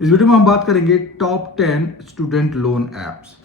इस वीडियो में हम बात करेंगे टॉप 10 स्टूडेंट लोन ऐप्स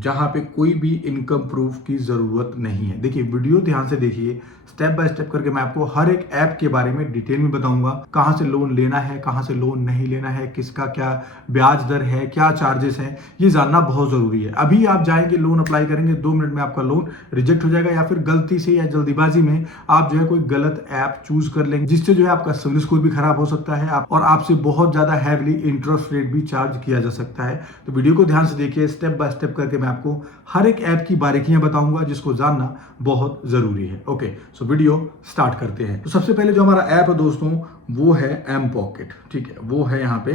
जहां पे कोई भी इनकम प्रूफ की जरूरत नहीं है। देखिए वीडियो ध्यान से देखिए, स्टेप बाय स्टेप करके मैं आपको हर एक ऐप के बारे में डिटेल में बताऊंगा। कहां से लोन लेना है, कहां से लोन नहीं लेना है, किसका क्या ब्याज दर है, क्या चार्जेस है, ये जानना बहुत जरूरी है। अभी आप जाएंगे लोन अप्लाई करेंगे, 2 मिनट में आपका लोन रिजेक्ट हो जाएगा, या फिर गलती से या जल्दीबाजी में आप जो है कोई गलत ऐप चूज कर लेंगे, जिससे जो है आपका सिविल स्कोर भी खराब हो सकता है और आपसे बहुत ज्यादा हैवीली इंटरेस्ट रेट भी चार्ज किया जा सकता है। तो वीडियो को ध्यान से देखिए, स्टेप बाय स्टेप करके मैं आपको हर एक ऐप की बारीकियां बताऊंगा जिसको जानना बहुत जरूरी है। ओके, सो वीडियो स्टार्ट करते हैं। तो सबसे पहले जो हमारा ऐप है दोस्तों, वो है एम पॉकेट। ठीक है, वो है यहाँ पे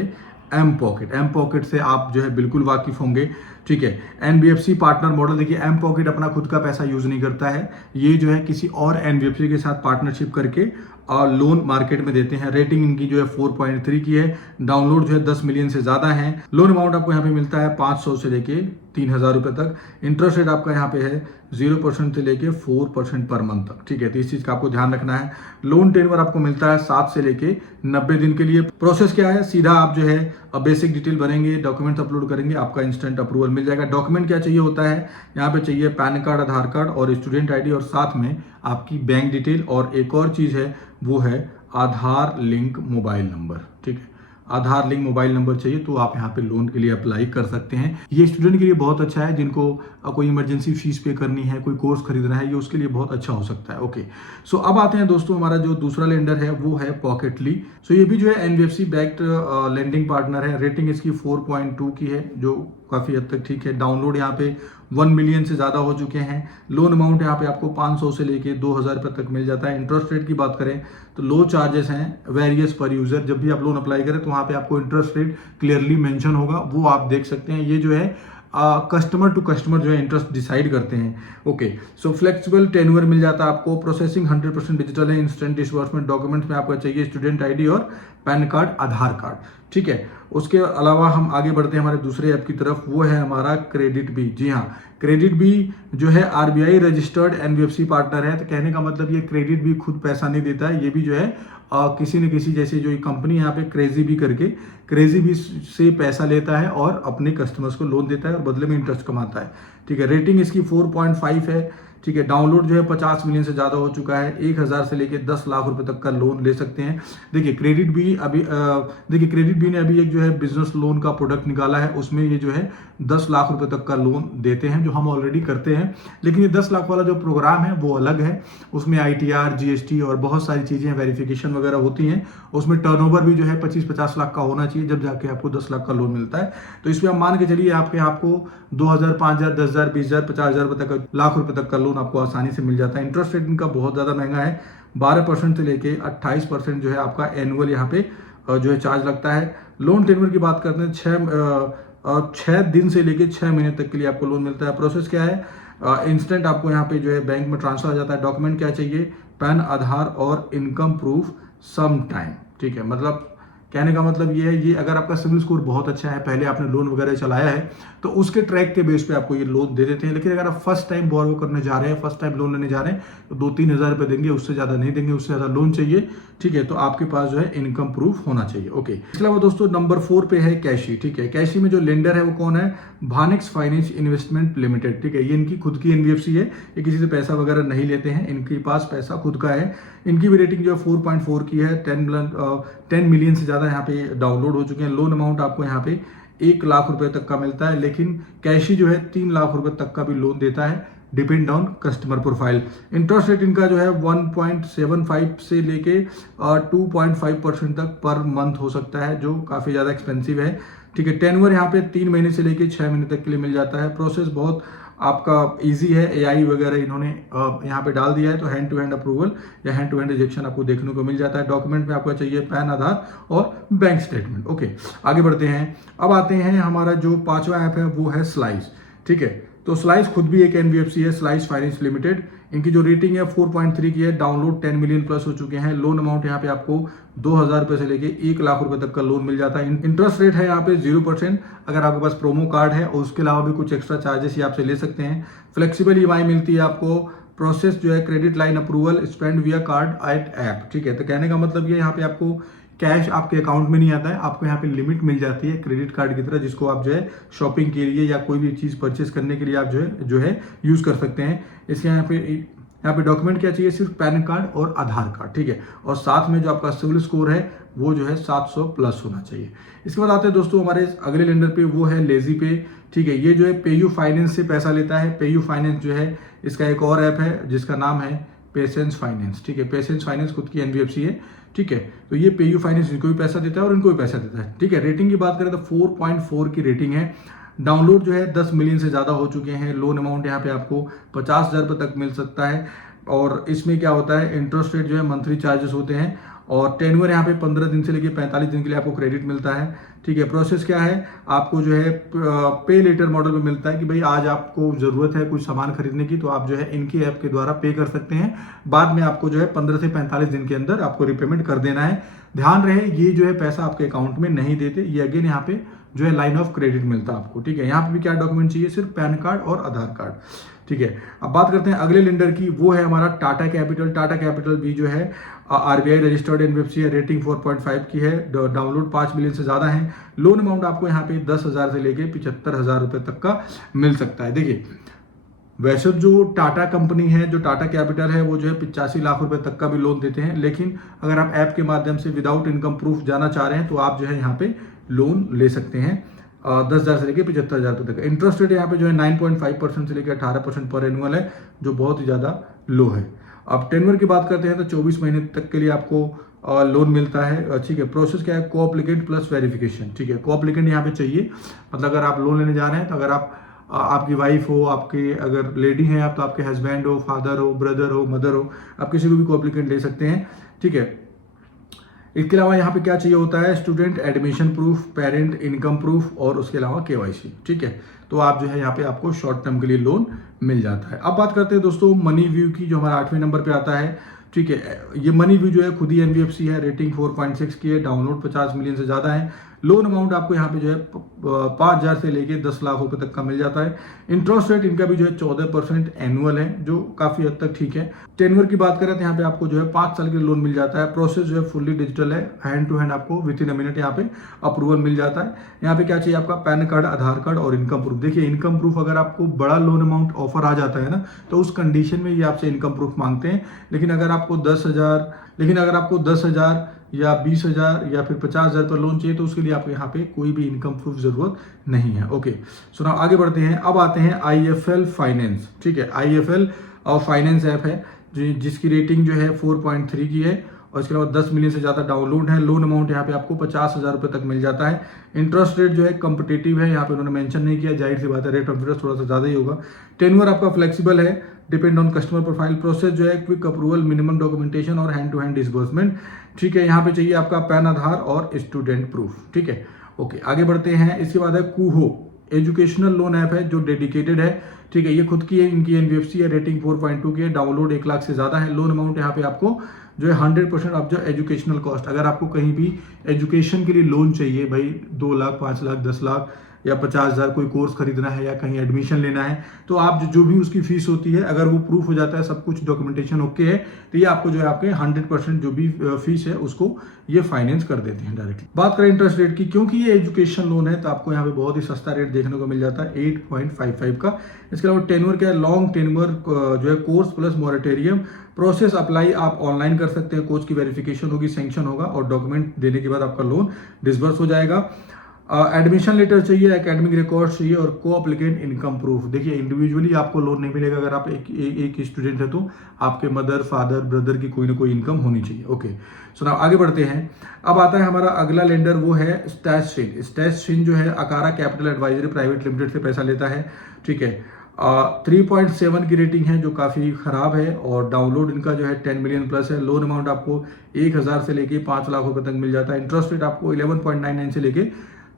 एम पॉकेट। एम पॉकेट से आप जो है बिल्कुल वाकिफ होंगे। ठीक है, एनबीएफसी पार्टनर मॉडल। देखिए एम पॉकेट अपना खुद का पैसा यूज नहीं करता है, ये जो है किसी और एनबीएफसी के साथ पार्टनरशिप करके और लोन मार्केट में देते हैं। रेटिंग इनकी जो है 4.3 की है, डाउनलोड जो है 10 मिलियन से ज्यादा है। लोन अमाउंट आपको यहाँ पे मिलता है 500 से लेके 3,000 रुपए तक। इंटरेस्ट रेट आपका यहाँ पे है 0% से लेके 4% पर मंथ तक। ठीक है, तो इस चीज का आपको ध्यान रखना है। लोन टेन्योर आपको मिलता है 7 से लेके 90 दिन के लिए। प्रोसेस क्या है, सीधा आप जो है बेसिक डिटेल भरेंगे, डॉक्यूमेंट्स अपलोड करेंगे, आपका इंस्टेंट अप्रूवल मिल जाएगा। डॉक्यूमेंट क्या चाहिए होता है, यहाँ पे चाहिए पैन कार्ड, आधार कार्ड और स्टूडेंट आईडी, और साथ में आपकी बैंक डिटेल, और एक और चीज है वो है आधार लिंक मोबाइल नंबर। ठीक है, आधार लिंक मोबाइल नंबर चाहिए तो आप यहाँ पे लोन के लिए अप्लाई कर सकते हैं। ये स्टूडेंट के लिए बहुत अच्छा है, जिनको कोई इमरजेंसी फीस पे करनी है, कोई कोर्स खरीदना है, ये उसके लिए बहुत अच्छा हो सकता है। ओके, सो अब आते हैं दोस्तों, हमारा जो दूसरा लेंडर है वो है पॉकेटली। सो ये भी जो है एनबीएफसी बैक्ड लेंडिंग पार्टनर है। रेटिंग इसकी 4.2 की है, जो काफी हद तक ठीक है। डाउनलोड यहाँ पे 1 मिलियन से ज्यादा हो चुके हैं। लोन अमाउंट यहाँ पे आपको 500 से लेके 2,000 रुपए तक मिल जाता है। इंटरेस्ट रेट की बात करें तो लो चार्जेस हैं वेरियस पर यूजर। जब भी आप लोन अप्लाई करें तो वहां पे आपको इंटरेस्ट रेट क्लियरली मेंशन होगा, वो आप देख सकते हैं। ये जो है कस्टमर टू कस्टमर जो है इंटरेस्ट डिसाइड करते हैं। ओके, सो फ्लेक्सिबल टेन्योर मिल जाता है आपको। प्रोसेसिंग 100% डिजिटल है। Instant disbursement. डॉक्यूमेंट्स में आपका चाहिए स्टूडेंट आईडी और पैन कार्ड, आधार कार्ड। ठीक है, उसके अलावा हम आगे बढ़ते हैं हमारे दूसरे ऐप की तरफ, वो है हमारा क्रेडिट बी। जी हाँ, क्रेडिट बी जो है आरबीआई रजिस्टर्ड एनबीएफसी पार्टनर है। तो कहने का मतलब ये क्रेडिट बी खुद पैसा नहीं देता है, ये भी जो है किसी न किसी, जैसे जो कंपनी यहाँ पे क्रेजी बी करके, क्रेजी बी से पैसा लेता है और अपने कस्टमर्स को लोन देता है और बदले में इंटरेस्ट कमाता है। ठीक है, रेटिंग इसकी 4.5 है। ठीक है, डाउनलोड जो है 50 मिलियन से ज्यादा हो चुका है। 1,000 से लेके 10 लाख रुपए तक का लोन ले सकते हैं। देखिए क्रेडिट बी अभी देखिए क्रेडिट बी ने अभी एक जो है बिजनेस लोन का प्रोडक्ट निकाला है, उसमें ये जो है 10 लाख रुपए तक का लोन देते हैं, जो हम ऑलरेडी करते हैं। लेकिन ये 10 लाख वाला जो प्रोग्राम है वो अलग है, उसमें ITR, GST और बहुत सारी चीजें, वेरिफिकेशन वगैरह होती हैं। उसमें टर्नओवर भी जो है 25-50 लाख का होना चाहिए, जब जाके आपको 10 लाख का लोन मिलता है। तो इसमें आप मान के चलिए आपको 2,000, 5,000, 10,000, 20,000, 50,000 रुपए तक, लाख रुपए तक का लोन आपको आसानी से मिल जाता है। इंटरेस्ट रेट इनका बहुत ज्यादा महंगा है, 12% से लेके 28% जो है आपका एनुअल यहाँ पे जो है चार्ज लगता है। लोन टेन्योर की बात करते हैं, 6 दिन से लेके 6 महीने तक के लिए आपको लोन मिलता है। प्रोसेस क्या है, इंस्टेंट आपको यहाँ पे जो है बैंक में ट्रांसफर आ जाता है। डॉक्यूमेंट क्या चाहिए, पैन, आधार और इनकम प्रूफ सम टाइम। ठीक है, मतलब कहने का मतलब ये है, ये अगर आपका सिविल स्कोर बहुत अच्छा है, पहले आपने लोन वगैरह चलाया है, तो उसके ट्रैक के बेस पे आपको ये लोन दे देते हैं। लेकिन अगर आप फर्स्ट टाइम बोरो करने जा रहे हैं, फर्स्ट टाइम लोन लेने जा रहे हैं, तो 2-3 हजार रुपए देंगे, उससे ज्यादा नहीं देंगे, उससे ज्यादा लोन चाहिए। ठीक है, तो आपके पास जो है इनकम प्रूफ होना चाहिए। ओके, इसके अलावा दोस्तों नंबर 4 पे है कैशी। ठीक है, कैशी में जो लेंडर है वो कौन है, भानिक्स फाइनेंस इन्वेस्टमेंट लिमिटेड। ठीक है, ये इनकी खुद की एनबीएफसी है, ये किसी से पैसा वगैरह नहीं लेते हैं, इनके पास पैसा खुद का है। इनकी भी रेटिंग जो है 4.4 की है। 10 मिलियन से ज्यादा यहाँ पे डाउनलोड हो चुके हैं। लोन अमाउंट आपको यहाँ पे 1 लाख रुपए तक का मिलता है, लेकिन कैशी जो है 3 लाख रुपए तक का भी लोन देता है, depend on customer profile. Interest rate इनका जो है 1.75 से लेके 2.5% तक पर मंथ हो सकता है, जो काफी ज्यादा एक्सपेंसिव है। ठीक है, टेन्योर यहाँ पे 3 महीने से लेके 6 महीने तक के लिए मिल जाता है। प्रोसेस बहुत आपका इजी है, AI वगैरह इन्होंने यहाँ पे डाल दिया है, तो हैंड टू हैंड अप्रूवल या हैंड टू हैंड रिजेक्शन आपको देखने को मिल जाता है। डॉक्यूमेंट में आपको चाहिए पैन, आधार और बैंक स्टेटमेंट। ओके, आगे बढ़ते हैं। अब आते हैं हमारा जो 5वां ऐप है वो है स्लाइस। ठीक है, तो स्लाइस खुद भी एक एनबीएफसी है, स्लाइस फाइनेंस लिमिटेड। इनकी जो रेटिंग है 4.3 की है। डाउनलोड 10 मिलियन प्लस हो चुके हैं। लोन अमाउंट यहाँ पे आपको 2,000 रुपए से लेके 1 लाख रुपए तक का लोन मिल जाता है। इंटरेस्ट रेट है यहाँ पे 0%। अगर आपके पास प्रोमो कार्ड है और उसके अलावा भी कुछ एक्स्ट्रा चार्जेस ये आपसे ले सकते हैं। फ्लेक्सिबल EMI मिलती है आपको। प्रोसेस जो है क्रेडिट लाइन अप्रूवल स्पेंड विया कार्ड एट ऐप। ठीक है, तो कहने का मतलब ये यहाँ पे आपको कैश आपके अकाउंट में नहीं आता है, आपको यहाँ पे लिमिट मिल जाती है क्रेडिट कार्ड की तरह, जिसको आप जो है शॉपिंग के लिए या कोई भी चीज़ परचेज करने के लिए आप जो है यूज़ कर सकते हैं। इसके यहाँ पे डॉक्यूमेंट क्या चाहिए, सिर्फ पैन कार्ड और आधार कार्ड, ठीक है। और साथ में जो आपका सिविल स्कोर है वो जो है 700 प्लस होना चाहिए। इसके बाद आते हैं दोस्तों हमारे अगले लेंडर पे, वो है लेजी पे, ठीक है। ये जो है पेयू फाइनेंस से पैसा लेता है। पेयू फाइनेंस जो है इसका एक और ऐप है जिसका नाम है पेशेंस फाइनेंस, ठीक है। पेशेंस फाइनेंस खुद की एनबीएफसी है, ठीक है। तो ये पेयू फाइनेंस इनको भी पैसा देता है और इनको भी पैसा देता है, ठीक है। रेटिंग की बात करें तो 4.4 की रेटिंग है। डाउनलोड जो है 10 मिलियन से ज़्यादा हो चुके हैं। लोन अमाउंट यहाँ पे आपको 50,000 रुपये तक मिल सकता है। और इसमें क्या होता है, इंटरेस्ट रेट जो है मंथली चार्जेस होते हैं और टेन्योर यहाँ पे 15 दिन से लेके 45 दिन के लिए आपको क्रेडिट मिलता है, ठीक है। प्रोसेस क्या है, आपको जो है पे लेटर मॉडल में मिलता है कि भाई आज आपको ज़रूरत है कुछ सामान खरीदने की, तो आप जो है इनके ऐप के द्वारा पे कर सकते हैं। बाद में आपको जो है 15 से 45 दिन के अंदर आपको रिपेमेंट कर देना है। ध्यान रहे ये जो है पैसा आपके अकाउंट में नहीं देते, ये अगेन यहाँ पे जो है लाइन ऑफ क्रेडिट मिलता है आपको, ठीक है। यहाँ पे भी क्या डॉक्यूमेंट चाहिए, सिर्फ पैन कार्ड और आधार कार्ड, ठीक है। अब बात करते हैं अगले लेंडर की, वो है हमारा टाटा कैपिटल। टाटा कैपिटल भी जो है आरबीआई रजिस्टर्ड एनबीएफसी है, रेटिंग 4.5 की है, डाउनलोड 5 मिलियन से ज़्यादा है। लोन अमाउंट आपको यहाँ पे 10,000 से लेके 75,000 रुपये तक का मिल सकता है। देखिए वैसे जो टाटा कंपनी है, जो टाटा कैपिटल है, वो जो है 85 लाख रुपए तक का भी लोन देते हैं, लेकिन अगर आप ऐप के माध्यम से विदाउट इनकम प्रूफ जाना चाह रहे हैं तो आप जो है यहाँ पे लोन ले सकते हैं 10,000 से लेकर 75,000 रुपये तक। इंटरेस्ट रेट यहाँ पे जो है 9.5% से लेकर 18% पर एनुअल है, जो बहुत ही ज़्यादा लो है। अब टेन्योर की बात करते हैं तो 24 महीने तक के लिए आपको लोन मिलता है, ठीक है। प्रोसेस क्या है, को एप्लीकेंट प्लस वेरिफिकेशन, ठीक है। को एप्लीकेंट यहाँ पे चाहिए, मतलब अगर आप लोन लेने जा रहे हैं तो अगर आपकी वाइफ हो, आपके अगर लेडी हैं आप, तो आपके हस्बैंड हो, फादर हो, ब्रदर हो, मदर हो, आप किसी को भी को एप्लीकेंट ले सकते हैं, ठीक है। इसके अलावा यहाँ पे क्या चाहिए होता है, student admission proof, parent income proof और उसके अलावा केवाईसी, ठीक है। तो आप जो है यहाँ पे आपको शॉर्ट टर्म के लिए लोन मिल जाता है। अब बात करते हैं दोस्तों मनी व्यू की, जो हमारा 8वें नंबर पे आता है, ठीक है। ये मनी व्यू जो है खुद ही एनबीएफसी है, रेटिंग 4.6 की है, डाउनलोड 50 मिलियन से ज़्यादा है। लोन अमाउंट आपको यहाँ पे जो है 5,000 से लेके 10 लाख रुपए तक का मिल जाता है। इंटरेस्ट रेट इनका भी जो है 14% एनुअल है, जो काफ़ी हद तक ठीक है। टेन्योर की बात करें तो यहाँ पे आपको जो है 5 साल के लोन मिल जाता है। प्रोसेस जो है फुल्ली डिजिटल है, हैंड टू हैंड आपको विद इन अ मिनट यहाँ पे अप्रूवल मिल जाता है। यहाँ पे क्या चाहिए, आपका पैन कार्ड, आधार कार्ड और इनकम प्रूफ। देखिए इनकम प्रूफ अगर आपको बड़ा लोन अमाउंट ऑफर आ जाता है ना, तो उस कंडीशन में ये आपसे इनकम प्रूफ मांगते हैं। लेकिन अगर आपको 10,000 या 20,000 या फिर 50,000 पर लोन चाहिए तो उसके लिए आपको यहाँ पे कोई भी इनकम प्रूफ जरूरत नहीं है। ओके, सो नाउ आगे बढ़ते हैं। अब आते हैं IFL फाइनेंस, ठीक है। IFL और फाइनेंस ऐप है जिसकी रेटिंग जो है 4.3 की है और इसके अलावा 10 मिलियन से ज़्यादा डाउनलोड है। लोन अमाउंट यहाँ पे आपको 50,000 रुपये तक मिल जाता है। इंटरेस्ट रेट जो है कम्पिटेटिव है, यहाँ पे उन्होंने मेंशन नहीं किया, जाहिर सी बात है रेट ऑफ इंटरेस्ट थोड़ा सा ज़्यादा ही होगा। टेन्योर आपका फ्लेक्सिबल है, depend on customer profile. Process जो है क्विक अप्रूवल, मिनिमम डॉक्यूमेंटेशन और हैंड टू हैंड डिसबर्समेंट, ठीक है। यहाँ पे चाहिए आपका पैन, आधार और स्टूडेंट प्रूफ, ठीक है। ओके, आगे बढ़ते हैं। इसके बाद है कूहो, एजुकेशनल लोन ऐप है जो डेडिकेटेड है, ठीक है। ये खुद की है, इनकी एनबीएफसी है, रेटिंग 4.2 की है, डाउनलोड 1 लाख से ज़्यादा है। लोन अमाउंट यहाँ पे आपको जो है 100% ऑफ जो एजुकेशनल कॉस्ट, अगर आपको कहीं भी एजुकेशन के लिए लोन चाहिए, भाई 2 लाख, 5 लाख, 10 लाख या 50,000 कोई कोर्स खरीदना है या कहीं एडमिशन लेना है, तो आप जो भी उसकी फीस होती है, अगर वो प्रूफ हो जाता है, सब कुछ डॉक्यूमेंटेशन ओके है, तो ये आपको जो है आपके 100% जो भी फीस है उसको ये फाइनेंस कर देते हैं डायरेक्टली। बात करें इंटरेस्ट रेट की, क्योंकि ये एजुकेशन लोन है तो आपको यहाँ पे बहुत ही सस्ता रेट देखने को मिल जाता है 8.55 का। इसके अलावा टेन्योर क्या है, लॉन्ग टेन्योर जो है course plus moratorium. Process apply आप ऑनलाइन कर सकते हैं, कोर्स की वेरिफिकेशन होगी, सैंक्शन होगा और डॉक्यूमेंट देने के बाद आपका लोन डिसबर्स हो जाएगा। एडमिशन लेटर चाहिए, एकेडमिक रिकॉर्ड चाहिए और को एप्लीकेंट इनकम प्रूफ। देखिए इंडिविजुअली आपको लोन नहीं मिलेगा, अगर आप एक स्टूडेंट है तो आपके मदर, फादर, ब्रदर की कोई ना कोई इनकम होनी चाहिए। ओके, सो नाउ आगे बढ़ते हैं। अब आता है हमारा अगला लेंडर, वो है स्टैशफिन। स्टैशफिन जो है अकारा कैपिटल एडवाइजरी प्राइवेट लिमिटेड से पैसा लेता है, ठीक है। 3.7 की रेटिंग है जो काफ़ी ख़राब है और डाउनलोड इनका जो है 10 मिलियन प्लस है। लोन अमाउंट आपको 1,000 से लेके 5 लाख रुपए तक मिल जाता है। इंटरेस्ट रेट आपको 11.99 से लेके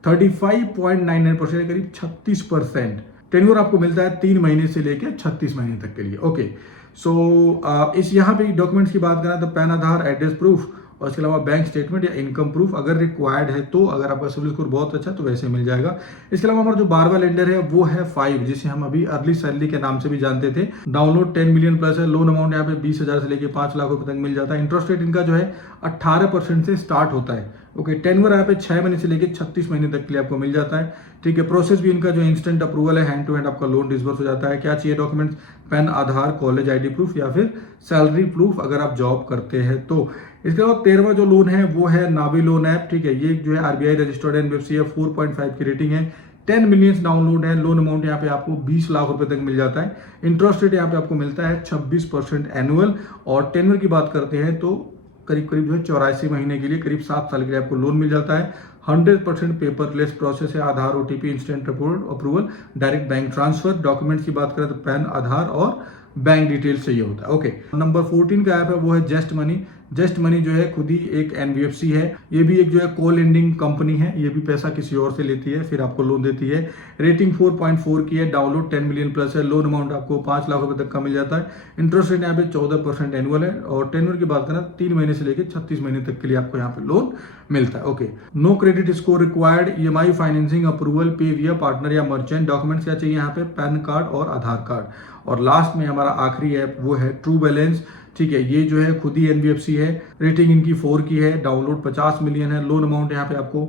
35.99%, करीब 36%। टेन्योर आपको मिलता है 3 महीने से लेकर 36 महीने तक के लिए। ओके, सो इस यहाँ पे डॉक्यूमेंट्स की बात करें तो पैन, आधार, एड्रेस प्रूफ और इसके अलावा बैंक स्टेटमेंट या इनकम प्रूफ अगर रिक्वायर्ड है तो, अगर आपका सिविल स्कोर बहुत अच्छा तो वैसे मिल जाएगा। इसके अलावा हमारा जो बारवा लेंडर है वो है 5, जिसे हम अभी अर्ली सैलरी के नाम से भी जानते थे। डाउनलोड 10 मिलियन प्लस है। लोन अमाउंट यहाँ पे 20,000 से लेके 5 लाख रुपए तक मिल जाता है। इंटरेस्ट रेट इनका जो है 18% से स्टार्ट होता है। ओके, टेन्योर यहाँ पे 6 महीने से लेके 36 महीने तक के लिए आपको मिल जाता है। ठीक है, प्रोसेस भी इनका जो इंस्टेंट अप्रूवल है, हैंड टू हैंड आपका लोन डिसबर्स हो जाता है। क्या चाहिए डॉक्यूमेंट्स? पैन, आधार, कॉलेज आईडी प्रूफ या फिर सैलरी प्रूफ अगर आप जॉब करते हैं तो। इसके बाद 13वां जो लोन है वो है नावी लोन ऐप। ठीक है, ये जो है आरबीआई रजिस्टर्ड एनबीएफसी है, 4.5 की रेटिंग है, 10 मिलियन डाउनलोड है। लोन अमाउंट यहाँ पे आपको 20 लाख रुपए तक मिल जाता है। इंटरेस्ट रेट यहाँ पे आपको मिलता है 26% एनुअल। और टेन्योर की बात करते हैं तो करीब करीब जो है 84 महीने के लिए, करीब 7 साल के लिए आपको लोन मिल जाता है। 100% पेपरलेस प्रोसेस है। Aadhaar, OTP, instant approval, direct bank transfer. Documents की बात करें तो पैन, आधार और बैंक डिटेल्स चाहिए होता है। ओके, नंबर 14 का ऐप है वो है जस्ट मनी। जस्ट मनी जो है खुद ही एक एनबीएफसी है। ये भी एक जो है को लेंडिंग कंपनी है। ये भी पैसा किसी और से लेती है फिर आपको लोन देती है। रेटिंग 4.4 की है। डाउनलोड 10 मिलियन प्लस है। लोन अमाउंट आपको 5 लाख रुपए तक का मिल जाता है। इंटरेस्ट रेट यहाँ पे 14% एनुअल है। और टेन्योर की बात करें 3 महीने से लेकर 36 महीने तक के लिए आपको यहाँ पे लोन मिलता है। Okay, no credit score required. EMI financing approval, pay via partner या मर्चेंट। डॉक्यूमेंट्स क्या चाहिए यहाँ पे? पैन कार्ड और आधार कार्ड। और लास्ट में हमारा आखिरी ऐप वो है ट्रू बैलेंस। ठीक है, ये जो है खुद ही एनबीएफसी है। रेटिंग इनकी 4 की है। डाउनलोड 50 मिलियन है। लोन अमाउंट यहाँ पे आपको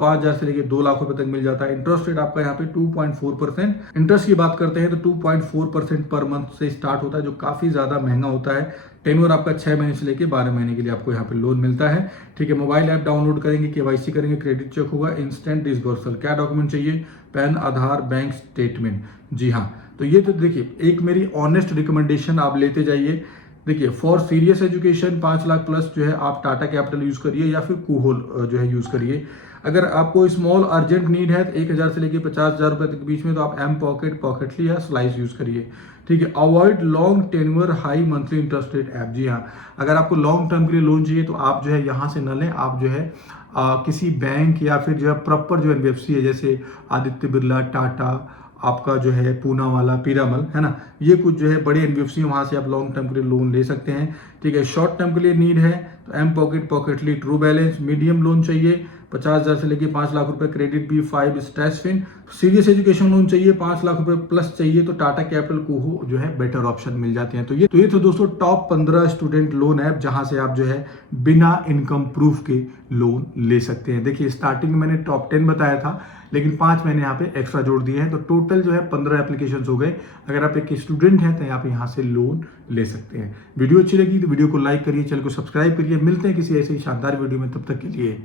5,000 से लेके 2 लाख रुपए तक मिल जाता है। इंटरेस्ट रेट आपका यहाँ पे 2.4%। इंटरेस्ट की बात करते हैं तो 2.4% पर मंथ से स्टार्ट होता है, जो काफी ज्यादा महंगा होता है। टेन्योर आपका 6 महीने से लेके 12 महीने के लिए आपको यहाँ पे लोन मिलता है। ठीक है, मोबाइल ऐप डाउनलोड करेंगे, केवाईसी करेंगे, क्रेडिट चेक होगा, इंस्टेंट डिसबर्सल। क्या डॉक्यूमेंट चाहिए? पैन, आधार, बैंक स्टेटमेंट। जी हाँ, तो ये तो देखिए एक मेरी ऑनेस्ट रिकमेंडेशन, आप लेते जाइए। देखिए, for serious education 5 lakh plus जो है आप टाटा कैपिटल यूज करिए या फिर कूहोल जो है यूज करिए। अगर आपको स्मॉल अर्जेंट नीड है तो 1,000 से लेके 50,000 रुपए तक के बीच में तो आप एम पॉकेट, पॉकेटली या स्लाइस यूज करिए। ठीक है, avoid long tenure high monthly interest rate app. जी हाँ, अगर आपको लॉन्ग टर्म के लिए लोन चाहिए तो आप जो है यहाँ से न लें। आप जो है किसी बैंक या फिर जो है प्रॉपर जो एनबीएफसी है, जैसे आदित्य बिरला, टाटा, आपका जो है पूना वाला, पीरामल, है ना, ये कुछ जो है बड़े एनबीएफसी है, वहां से आप लॉन्ग टर्म के लिए लोन ले सकते हैं। ठीक है, शॉर्ट टर्म के लिए नीड है तो mPokket, Pocketly, True Balance. Medium loan चाहिए 50,000 से लेके 5 लाख रुपए, CreditBee 5 Stashfin. Serious education loan चाहिए 5 लाख रुपए प्लस चाहिए तो टाटा कैपिटल को जो है बेटर ऑप्शन मिल जाते हैं। तो ये तो दोस्तों टॉप 15 स्टूडेंट लोन ऐप जहां से आप जो है बिना इनकम प्रूफ के लोन ले सकते हैं। देखिए, स्टार्टिंग में मैंने टॉप 10 बताया था, लेकिन 5 मैंने यहाँ पे एक्स्ट्रा जोड़ दिए हैं, तो टोटल जो है 15 एप्लीकेशन हो गए। अगर आप एक स्टूडेंट हैं तो आप यहाँ से लोन ले सकते हैं। वीडियो अच्छी लगी तो वीडियो को लाइक करिए, चैनल को सब्सक्राइब करिए। मिलते हैं किसी ऐसे ही शानदार वीडियो में, तब तक के लिए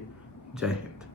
जय हिंद।